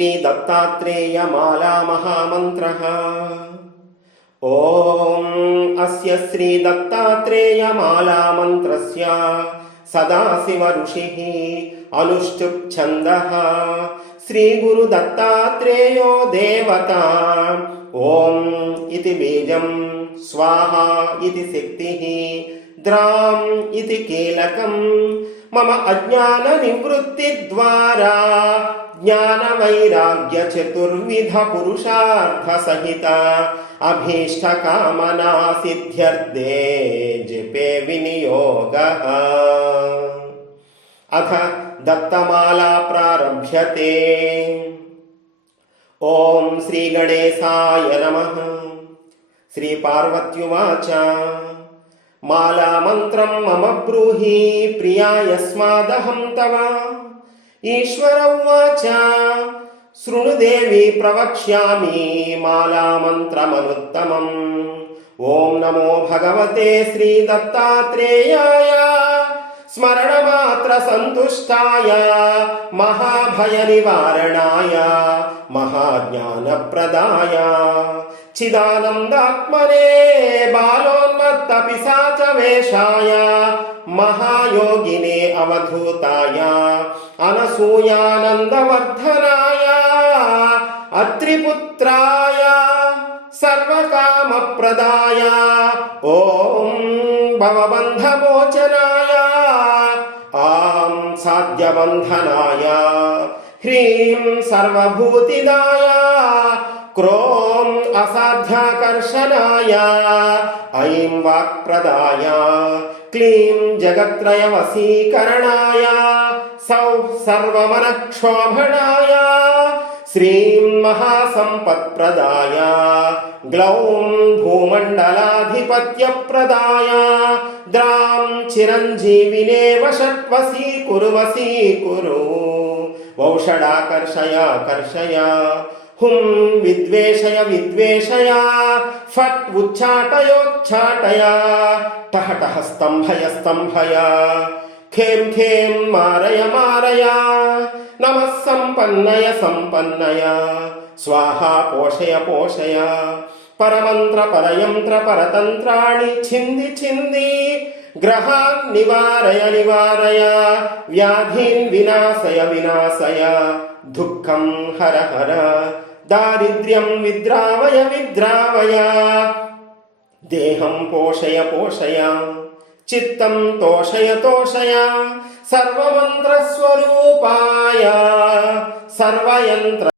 श्री दत्तात्रेय माला महामन्त्रः। ॐ अस्य श्री दत्तात्रेय माला मन्त्रस्य सदाशिव ऋषिः अनुष्टुप् छन्दः श्री गुरु दत्तात्रेयो देवता। ॐ इति बीजं, स्वाहा इति शक्तिः, द्राम् इति कीलकं। मम अज्ञान निवृत्ति द्वारा ज्ञान वैराग्य चतुर्विध पुरुषार्थ सहित अभीष्ट कामना सिद्ध्यर्थे जपे विनियोगः। अथ दत्तमाला प्रारभ्यते। ओम श्री गणेशाय नमः। श्री पार्वत्युवाच माला मंत्रं मम ब्रूहि प्रिया यस्मादहं तव। ईश्वर उवाच शृणु देवी प्रवक्ष्यामि माला मंत्रमनुत्तमम्। ओम नमो भगवते श्री दत्तात्रेयाय स्मरणमात्र संतुष्टाय महाभय निवारणाय महाज्ञानप्रदाय चिदानन्दात्मने बालोन्मत्त पिशाच वेशाय महायोगिने अवधूताय अनसूयानन्दवर्धनाय अत्रिपुत्राय सर्वकामप्रदाय ॐ भवबन्धमोचनाय आं साध्यबन्धनाय ह्रीं सर्वभूतिदाय क्रों असाध्याकर्षणाय ऐं वाक्प्रदाय क्लीं जगत्त्रयवशीकरणाय सौः सर्वमनक्षोभणाय श्रीं महासम्पत्प्रदाय ग्लौं भूमण्डलाधिपत्यप्रदाय द्रां चिरञ्जीविने वशत्वसीकुरु वसीकुरु वौषडाकर्षयाकर्षय हुं विद्वेषय विद्वेषय फट् उच्चाटयोच्चाटय टह टह स्तम्भय स्तम्भय खें खें मारय मारय नमः सम्पन्नय सम्पन्नय स्वाहा पोषय पोषय परमन्त्र परयन्त्र परतन्त्राणि छिन्दि छिन्दि ग्रहान् निवारय निवारय व्याधीन् विनाशय विनाशय दुःखं हर हर दारिद्र्यं विद्रावय विद्रावय देहं पोषय पोषय चित्तं तोषय तोषय सर्वमन्त्रस्वरूपाय सर्वयन्त्र